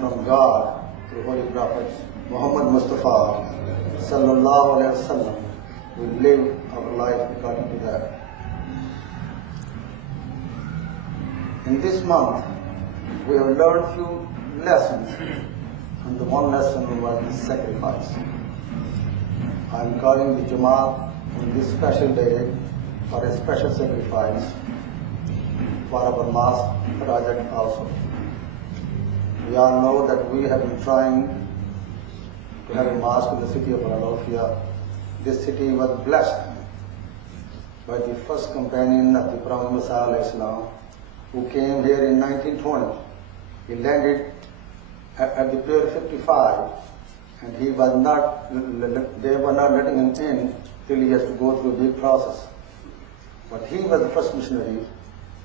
from God through Holy Prophet Muhammad Mustafa Sallallahu Alaihi Wasallam. We live our life according to that. In this month, we have learned few lessons, and the one lesson was the sacrifice. I am calling the Jamaat on this special day for a special sacrifice for our mosque project also. We all know that we have been trying to have a mosque in the city of Philadelphia. This city was blessed by the first companion of the Prophet Muhammad, who came here in 1920. He landed at the Pier 55, and they were not letting him in till he has to go through a big process. But he was the first missionary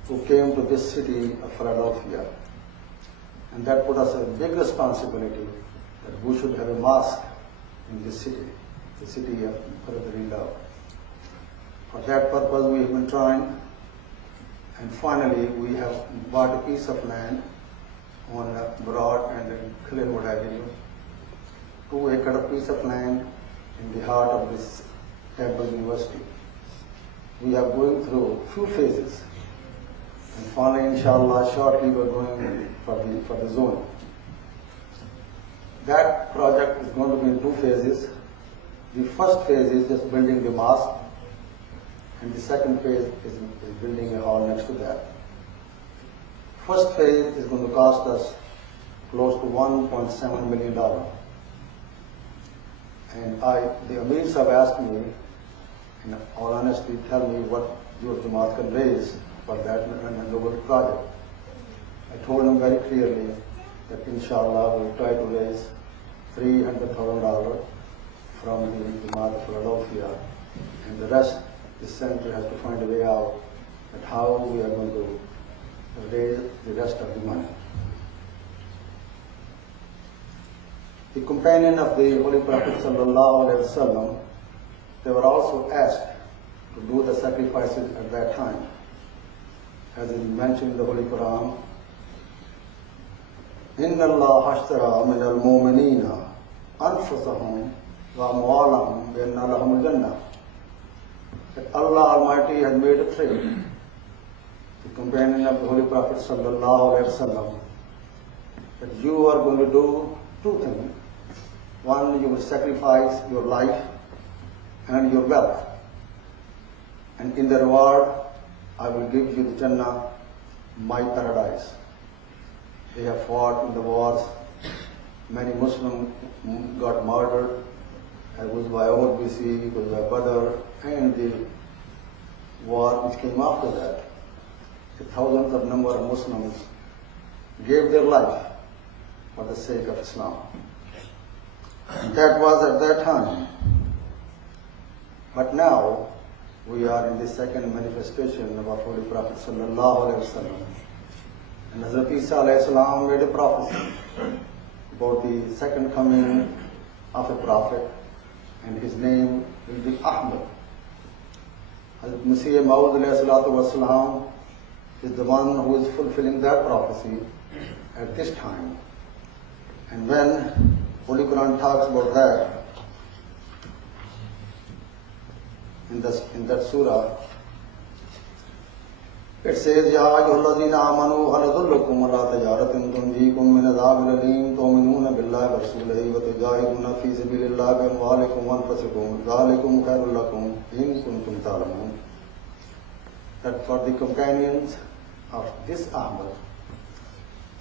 who came to this city of Philadelphia. And that put us a big responsibility that we should have a mosque in this city, the city of brotherly love. For that purpose we have been trying, and finally we have bought a piece of land on Broad and Clearwood Avenue, 2-acre piece of land in the heart of this Temple University. We are going through few phases, and finally, inshallah, shortly we are going for the zone. That project is going to be in 2 phases. The first phase is just building the mosque, and the second phase is building a hall next to that. First phase is going to cost us close to $1.7 million. And the Amirs have asked me, in all honesty, tell me what your Jamaat can raise for that noble project. I told them very clearly that inshallah we'll try to raise $300,000 from the Jamaat of Philadelphia, and the rest the center has to find a way out at how we are going to raise the rest of the money. The companion of the Holy Prophet Sallallahu Alaihi Wasallam, they were also asked to do the sacrifices at that time. As is mentioned in the Holy Quran, Inna Allah hashtara min al-mu'minina anfusahum wa amwalahum bi anna lahum al-jannah. That Allah Almighty has made a trade. The companion of the Holy Prophet Sallallahu Alaihi Wasallam, that you are going to do 2 things. One, you will sacrifice your life and your wealth, and in the reward I will give you the Jannah, my paradise. They have fought in the wars. Many Muslims got murdered. It was by OBC, it was by Badr, and the war which came after that. The thousands of number of Muslims gave their life for the sake of Islam. And that was at that time. But now we are in the second manifestation of our Holy Prophet Sallallahu Alaihi Wasallam. And Hazrat Isa Alayhi Salam made a prophecy about the second coming of a prophet, and his name will be Ahmad. Hazrat Masih Maud Alayhi Salatu Wasalam is the one who is fulfilling that prophecy at this time. And when Holy Quran talks about that, in that surah, it says, Ya ayyuhallazina amanu hal adullukum ala tijaratin tunjikum min adhabin alim tu'minuna billahi wa rasulihi wa tujahiduna fi sabilillahi bi amwalikum wa anfusikum dhalikum khairul lakum in kuntum ta'lamun. That for the companions of this Ahmad,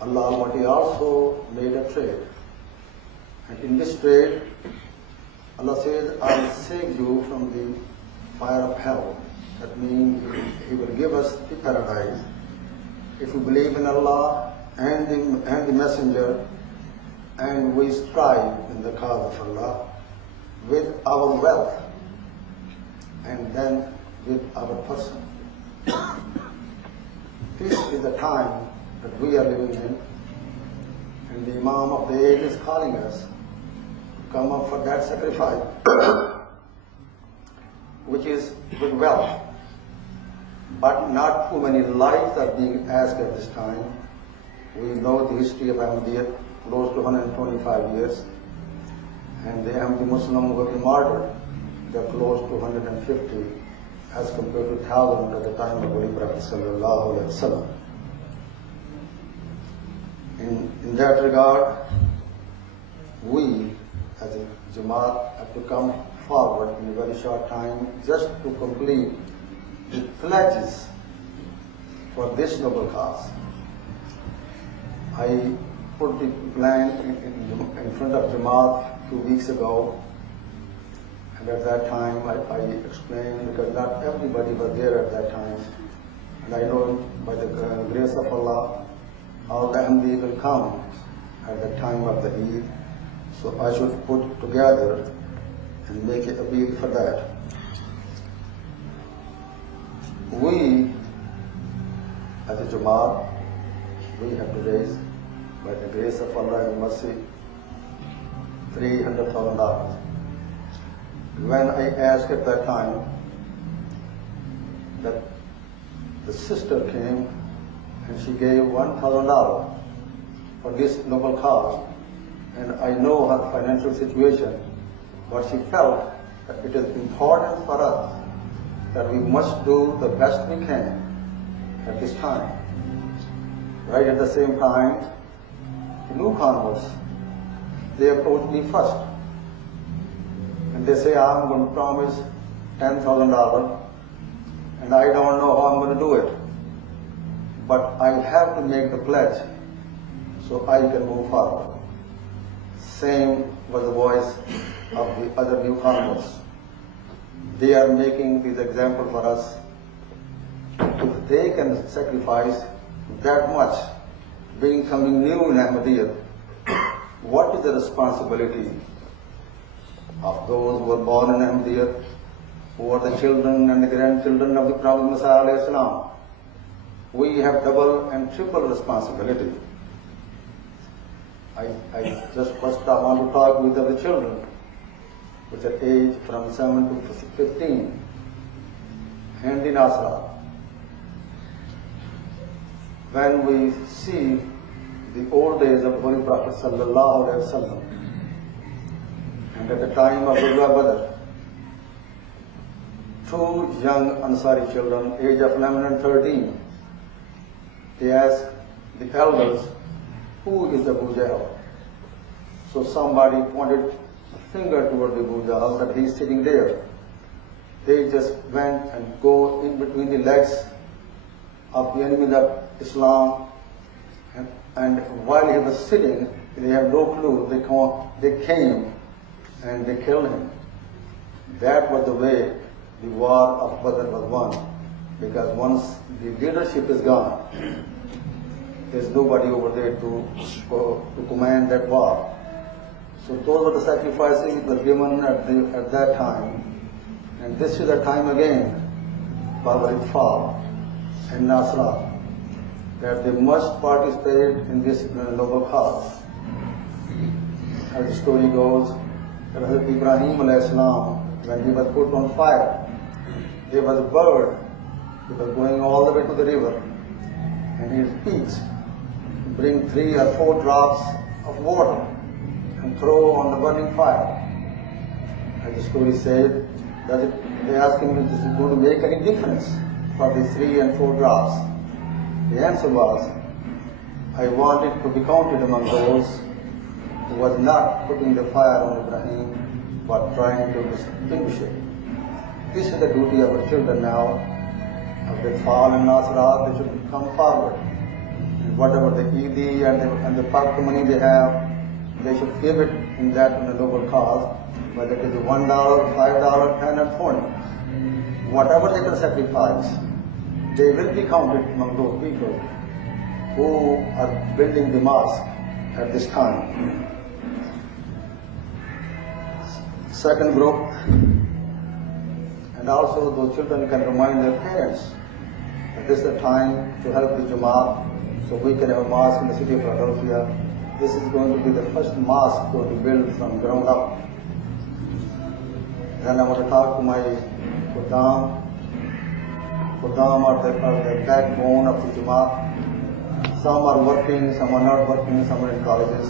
Allah Almighty also made a trade. And in this trade, Allah says, I will save you from the fire of hell. That means He will give us the paradise if we believe in Allah and the Messenger, and we strive in the cause of Allah with our wealth and then with our person. This is the time that we are living in, and the Imam of the age is calling us to come up for that sacrifice, which is with wealth. But not too many lives are being asked at this time. We know the history of Ahmadiyyat close to 125 years, and the Ahmadi Muslims who have been martyred, they're close to 150 as compared to 1,000 at the time of Holy Prophet sallallahu alaihi wasallam. In that regard, we as a Jamaat have to come forward in a very short time just to complete the pledges for this noble cause. I put the plan in front of Jamaat 2 weeks ago, and at that time I explained, because not everybody was there at that time, and I know by the grace of Allah, all the Ahmadi will come at the time of the Eid, so I should put together and make a appeal for that. We, as a Jamaat, we have to raise, by the grace of Allah and mercy, $300,000. When I asked at that time, that the sister came and she gave $1,000 for this noble cause, and I know her financial situation, but she felt that it is important for us that we must do the best we can at this time. Right at the same time, the new converts, they approached me first, and they say, I'm going to promise $10,000, and I don't know how I'm going to do it, but I have to make the pledge so I can move forward. Same was the voice of the other new converts. They are making this example for us. If they can sacrifice that much, becoming new in Ahmadiyya, what is the responsibility of those who are born in Ahmadiyya, who are the children and the grandchildren of the Prophet Muhammad? We have double and triple responsibility. I just first want to talk with the children, which are aged from 7 to 15, and in Asra. When we see the old days of Holy Prophet sallallahu alaihi wasallam, and at the time of Ghazwa Badr, 2 young Ansari children, age of 11 and 13, they asked the elders, who is Abu Jahl? So somebody pointed a finger toward Abu Jahl, that he's sitting there. They just went and go in between the legs of the enemy of Islam, and while he was sitting, they have no clue, they came and they killed him. That was the way the war of Badr was won, because once the leadership is gone, there's nobody over there to command that war. So those were the sacrifices that were given at that time, and this is the time again for Itfal and Nasra, that they must participate in this noble cause. As the story goes, that Hazrat Ibrahim alayhi salam, when he was put on fire, there was a bird, he was going all the way to the river, and his beaks bring 3 or 4 drops of water and throw on the burning fire. As the story said, they asked him, is it going to make any difference for the 3 and 4 drops? The answer was, I wanted to be counted among those who was not putting the fire on Ibrahim, but trying to extinguish it. This is the duty of our children now. Of the fall and Nasrat, they should come forward. And whatever the Eidi and the pocket money they have, they should give it in that in a noble cause, whether it is $1, $5, 10 or 20. Whatever they can sacrifice, they will be counted among those people who are building the mosque at this time. Second group, and also those children can remind their parents that this is the time to help the Jamaat, so we can have a mosque in the city of Philadelphia. This is going to be the first mosque going to build from ground up. Then I want to talk to my Khuddam. Khuddam are the backbone of the Jamaat. Some are working, some are not working, some are in colleges.